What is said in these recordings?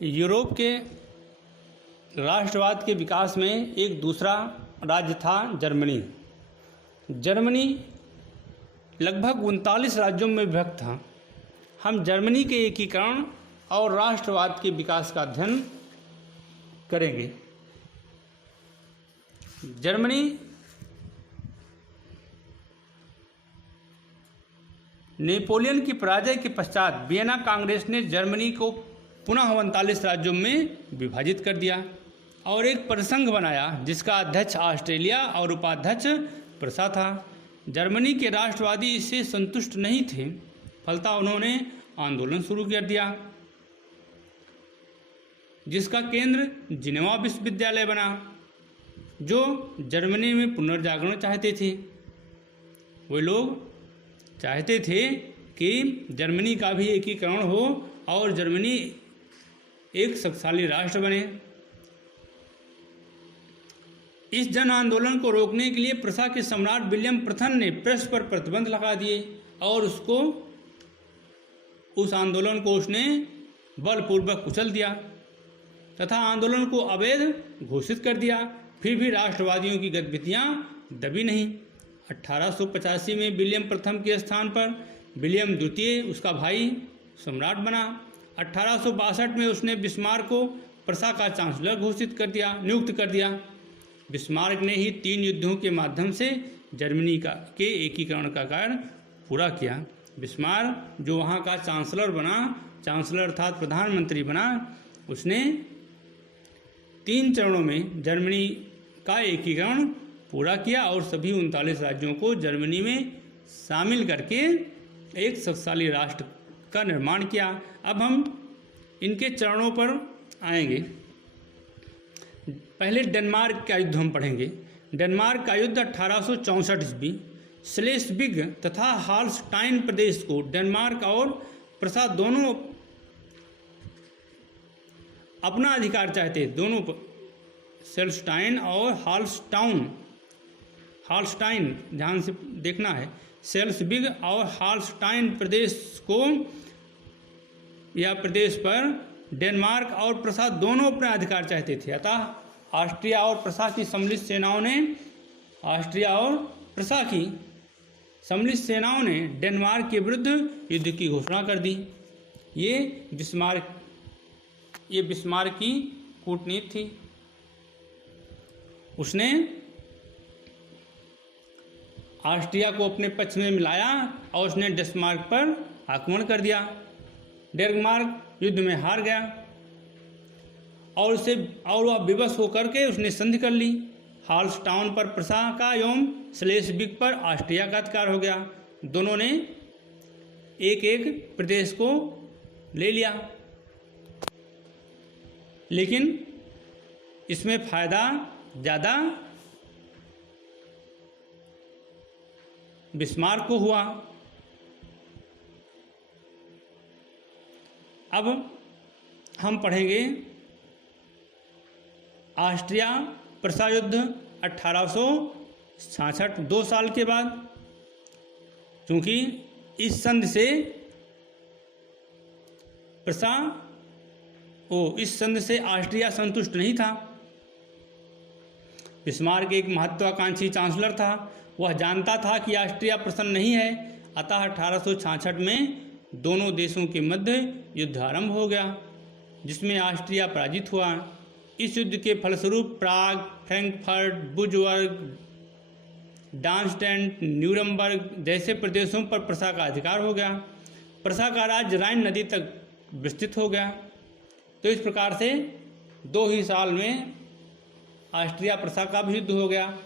Europe के राष्ट्रवाद के विकास में एक दूसरा राज्य था जर्मनी। जर्मनी लगभग 39 राज्यों में विभक्त था। हम जर्मनी के एकीकरण और राष्ट्रवाद के विकास का अध्ययन करेंगे। जर्मनी नेपोलियन की पराजय के पश्चात वियना कांग्रेस ने जर्मनी को पुनः 39 राज्यों में विभाजित कर दिया और एक परिसंघ बनाया जिसका अध्यक्ष ऑस्ट्रिया और उपाध्यक्ष प्रसा था। जर्मनी के राष्ट्रवादी इससे संतुष्ट नहीं थे, फलतः उन्होंने आंदोलन शुरू कर दिया जिसका केंद्र जिनेवा विश्वविद्यालय बना, जो जर्मनी में पुनर्जागरण चाहते थे। वे लोग चाहते थे कि जर्मनी का भी एकीकरण हो और जर्मनी एक शक्तिशाली राष्ट्र बने। इस जन आंदोलन को रोकने के लिए प्रसा के सम्राट विलियम प्रथम ने प्रेस पर प्रतिबंध लगा दिए और उस आंदोलन को उसने बलपूर्वक कुचल दिया तथा आंदोलन को अवैध घोषित कर दिया। फिर भी राष्ट्रवादियों की गतिविधियां दबी नहीं। 1885 में विलियम प्रथम के स्थान पर विलियम द्वितीय उसका भाई सम्राट बना। 1862 में उसने बिस्मार्क को प्रसा का चांसलर नियुक्त कर दिया। बिस्मार्क ने ही 3 युद्धों के माध्यम से जर्मनी के एकीकरण का कार्य पूरा किया। बिस्मार्क जो वहाँ का चांसलर अर्थात प्रधानमंत्री बना, उसने 3 चरणों में जर्मनी का एकीकरण पूरा किया और सभी 39 राज्यों को जर्मनी में शामिल करके एक शक्तिशाली राष्ट्र का निर्माण किया। अब हम इनके चरणों पर आएंगे। पहले डेनमार्क का युद्ध हम पढ़ेंगे। डेनमार्क का युद्ध 1864 ईस्वी। स्लेस्विग तथा हाल्स्टाइन प्रदेश को डेनमार्क और प्रसा दोनों अपना अधिकार चाहते। दोनों सेल्स्टाइन और हाल्स्टाइन ध्यान से देखना है। सेल्सबिग और हाल्स्टाइन प्रदेश पर डेनमार्क और प्रसा दोनों अपना अधिकार चाहते थे। अतः ऑस्ट्रिया और प्रसा की सम्मिलित सेनाओं ने डेनमार्क के विरुद्ध युद्ध की घोषणा कर दी। ये बिस्मार्क की कूटनीति थी। उसने ऑस्ट्रिया को अपने पक्ष में मिलाया और उसने डेनमार्क पर आक्रमण कर दिया। डेनमार्क युद्ध में हार गया और वह विवश होकर के उसने संधि कर ली। हाल्स्टाइन पर प्रसा का एवं स्लेस्विग पर ऑस्ट्रिया का अधिकार हो गया। दोनों ने एक एक प्रदेश को ले लिया, लेकिन इसमें फायदा ज़्यादा बिस्मार्क को हुआ। अब हम पढ़ेंगे ऑस्ट्रिया प्रसा युद्ध 1866, 2 साल के बाद। क्योंकि इस संधि से ऑस्ट्रिया संतुष्ट नहीं था। बिस्मार्क एक महत्वाकांक्षी चांसलर था। वह जानता था कि ऑस्ट्रिया प्रसन्न नहीं है। अतः 1866 में दोनों देशों के मध्य युद्ध आरंभ हो गया, जिसमें ऑस्ट्रिया पराजित हुआ। इस युद्ध के फलस्वरूप प्राग, फ्रैंकफर्ट, बुर्जबर्ग, डार्मस्टेट, न्यूरमबर्ग जैसे प्रदेशों पर प्रसा का अधिकार हो गया। प्रसा का राज्य राइन नदी तक विस्तृत हो गया। तो इस प्रकार से 2 ही साल में ऑस्ट्रिया प्रसा का भी युद्ध हो गया।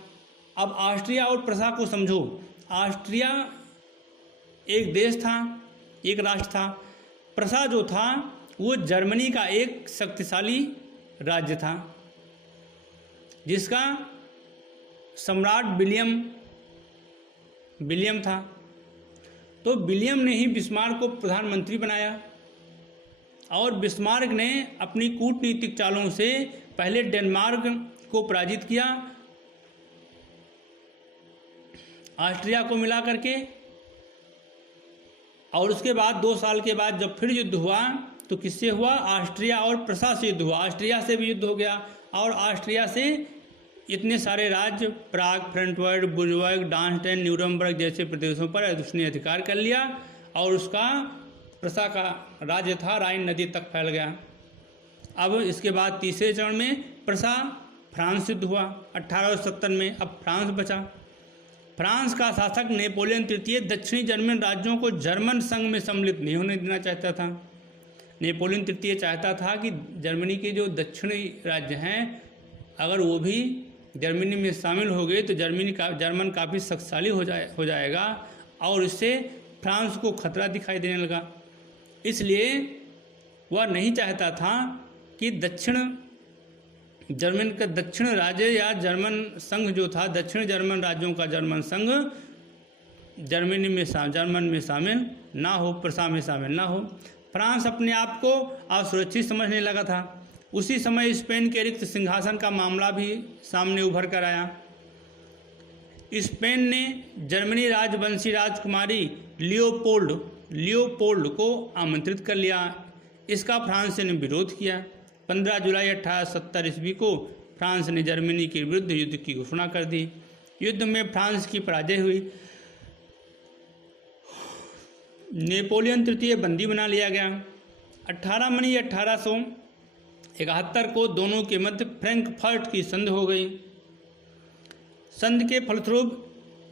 अब ऑस्ट्रिया और प्रसा को समझो। ऑस्ट्रिया एक देश था, एक राष्ट्र था। प्रसा जो था वो जर्मनी का एक शक्तिशाली राज्य था, जिसका सम्राट विलियम था। तो विलियम ने ही बिस्मार्क को प्रधानमंत्री बनाया और बिस्मार्क ने अपनी कूटनीतिक चालों से पहले डेनमार्क को पराजित किया, ऑस्ट्रिया को मिला करके, और उसके बाद 2 साल के बाद जब फिर युद्ध हुआ तो किससे हुआ? ऑस्ट्रिया और प्रसा से युद्ध हुआ। ऑस्ट्रिया से भी युद्ध हो गया और ऑस्ट्रिया से इतने सारे राज्य प्राग, फ्रैंकफर्ट, बुर्जबर्ग, डार्मस्टेन, न्यूरमबर्ग जैसे प्रदेशों पर उसने अधिकार कर लिया और उसका प्रसा का राज्य था राइन नदी तक फैल गया। अब इसके बाद तीसरे चरण में प्रसा फ्रांस युद्ध हुआ 1870 में। अब फ्रांस बचा। फ्रांस का शासक नेपोलियन तृतीय दक्षिणी जर्मन राज्यों को जर्मन संघ में सम्मिलित नहीं होने देना चाहता था। नेपोलियन तृतीय चाहता था कि जर्मनी के जो दक्षिणी राज्य हैं अगर वो भी जर्मनी में शामिल हो गए तो जर्मन काफ़ी शक्तिशाली हो जाएगा और इससे फ्रांस को खतरा दिखाई देने लगा। इसलिए वह नहीं चाहता था कि जर्मन का दक्षिण राज्य या जर्मन संघ जो था, दक्षिण जर्मन राज्यों का जर्मन संघ जर्मन में शामिल ना हो, प्रसा में शामिल ना हो। फ्रांस अपने आप को असुरक्षित समझने लगा था। उसी समय स्पेन के रिक्त सिंहासन का मामला भी सामने उभर कर आया। स्पेन ने जर्मनी राजवंशी राजकुमारी लियोपोल्ड को आमंत्रित कर लिया। इसका फ्रांस ने विरोध किया। 15 जुलाई 1870 ईस्वी को फ्रांस ने जर्मनी के विरुद्ध युद्ध की घोषणा कर दी। युद्ध में फ्रांस की पराजय हुई। नेपोलियन तृतीय बंदी बना लिया गया। 18 मई 1871 को दोनों के मध्य फ्रैंकफर्ट की संधि हो गई। संधि के फलस्वरूप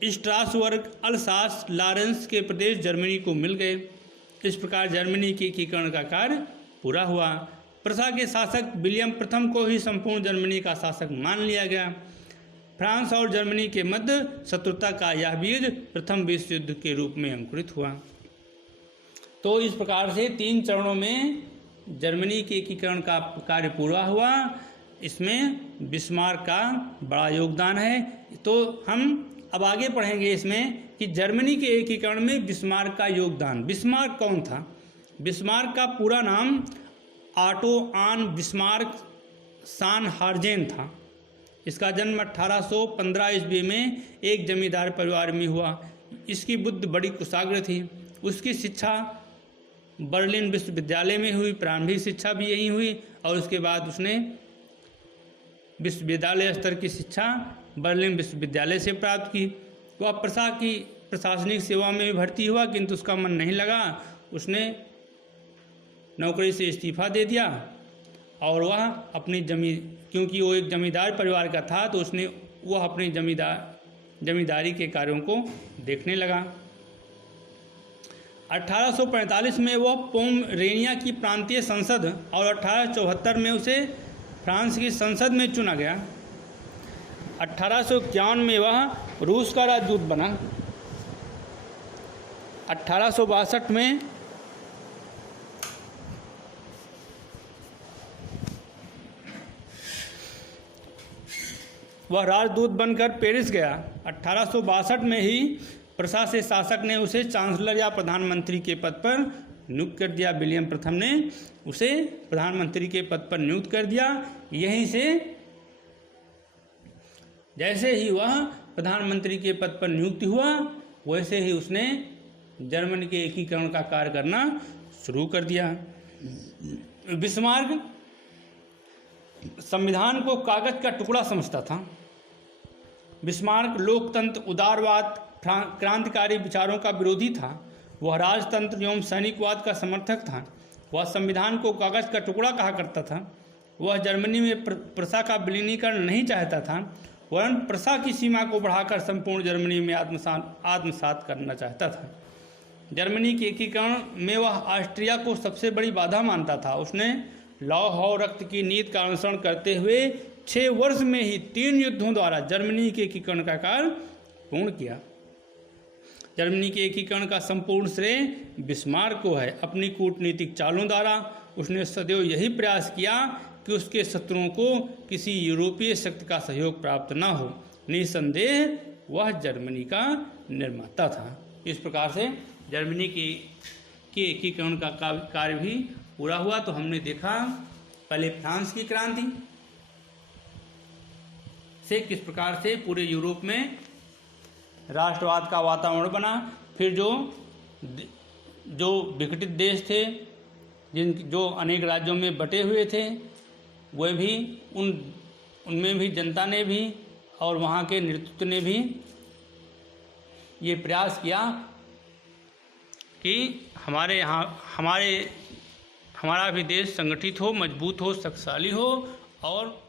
स्ट्रासबर्ग, अल्सास, लॉरेंस के प्रदेश जर्मनी को मिल गए। इस प्रकार जर्मनी के एकीकरण का कार्य पूरा हुआ। प्रसा के शासक विलियम प्रथम को ही संपूर्ण जर्मनी का शासक मान लिया गया। फ्रांस और जर्मनी के मध्य शत्रुता का यह बीज प्रथम विश्व युद्ध के रूप में अंकुरित हुआ। तो इस प्रकार से 3 चरणों में जर्मनी के एकीकरण का कार्य पूरा हुआ। इसमें बिस्मार्क का बड़ा योगदान है। तो हम अब आगे पढ़ेंगे इसमें कि जर्मनी के एकीकरण में बिस्मार्क का योगदान। बिस्मार्क कौन था? बिस्मार्क का पूरा नाम ऑटो आन बिस्मार्क सानहार्जेन था। इसका जन्म 1815 ईस्वी में एक जमींदार परिवार में हुआ। इसकी बुद्धि बड़ी कुशाग्र थी। उसकी शिक्षा बर्लिन विश्वविद्यालय में हुई। प्रारंभिक शिक्षा भी यहीं हुई और उसके बाद उसने विश्वविद्यालय स्तर की शिक्षा बर्लिन विश्वविद्यालय से प्राप्त की। वह प्रसा की प्रशासनिक सेवा में भी भर्ती हुआ किंतु उसका मन नहीं लगा। उसने नौकरी से इस्तीफा दे दिया और वह अपनी क्योंकि वो एक जमींदार परिवार का था तो वह अपनी जमींदारी के कार्यों को देखने लगा। 1845 में वह पोमरेनिया की प्रांतीय संसद और 1874 में उसे फ्रांस की संसद में चुना गया। 1851 में वह रूस का राजदूत बना। 1862 में वह राजदूत बनकर पेरिस गया। 1862 में ही प्रसा से शासक ने उसे चांसलर या प्रधानमंत्री के पद पर नियुक्त कर दिया। विलियम प्रथम ने उसे प्रधानमंत्री के पद पर नियुक्त कर दिया। यहीं से जैसे ही वह प्रधानमंत्री के पद पर नियुक्त हुआ वैसे ही उसने जर्मनी के एकीकरण का कार्य करना शुरू कर दिया। बिस्मार्क संविधान को कागज का टुकड़ा समझता था। बिस्मार्क लोकतंत्र, उदारवाद, क्रांतिकारी विचारों का विरोधी था। वह राजतंत्र एवं सैनिकवाद का समर्थक था। वह संविधान को कागज का टुकड़ा कहा करता था। वह जर्मनी में प्रसा का विलीनीकरण नहीं चाहता था वरन प्रसा की सीमा को बढ़ाकर संपूर्ण जर्मनी में आत्मसात करना चाहता था। जर्मनी के एकीकरण में वह ऑस्ट्रिया को सबसे बड़ी बाधा मानता था। उसने लौह और रक्त की नीति का अनुसरण करते हुए 6 वर्ष में ही 3 युद्धों द्वारा जर्मनी के एकीकरण का कार्य पूर्ण किया। जर्मनी के एकीकरण का संपूर्ण श्रेय बिस्मार्क को है। अपनी कूटनीतिक चालों द्वारा उसने सदैव यही प्रयास किया कि उसके शत्रुओं को किसी यूरोपीय शक्ति का सहयोग प्राप्त न हो। निसंदेह वह जर्मनी का निर्माता था। इस प्रकार से जर्मनी के एकीकरण का कार्य भी पूरा हुआ। तो हमने देखा पहले फ्रांस की क्रांति से किस प्रकार से पूरे यूरोप में राष्ट्रवाद का वातावरण बना। फिर जो विघटित देश थे जो अनेक राज्यों में बटे हुए थे, वे भी उनमें भी जनता ने भी और वहाँ के नेतृत्व ने भी ये प्रयास किया कि हमारा भी देश संगठित हो, मजबूत हो, शक्तिशाली हो और